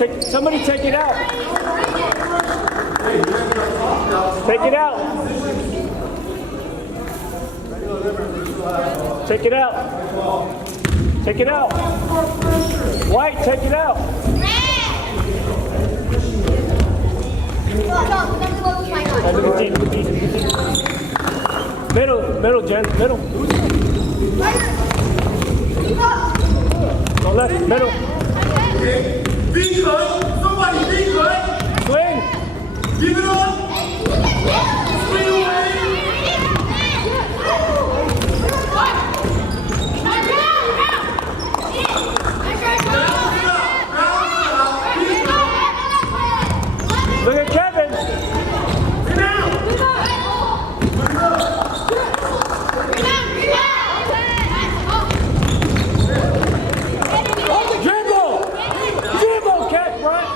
Somebody take it out. Take it out. Take it out. Take it out. White, take it out. Middle, Jen, middle. Go left, middle. Be good. Somebody be good. Swing. Give it up. Swing away. Look at Kevin. Dribble, catch, right?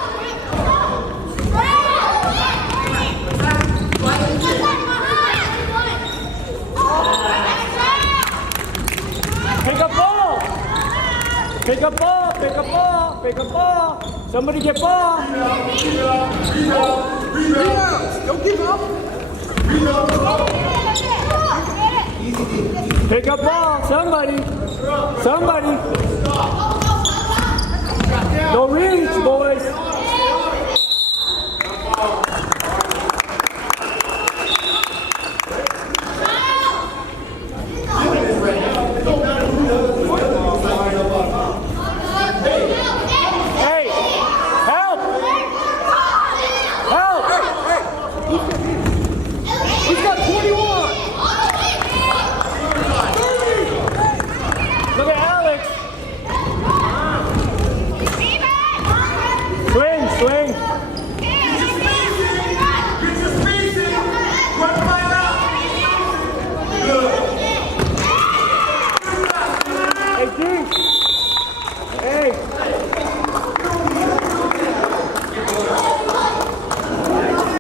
Pick up ball. Pick up ball. Pick up ball. Pick up ball. Somebody get ball. Don't give up. Pick up ball. Somebody. Somebody. Don't reach, boys. Hey, help! Help!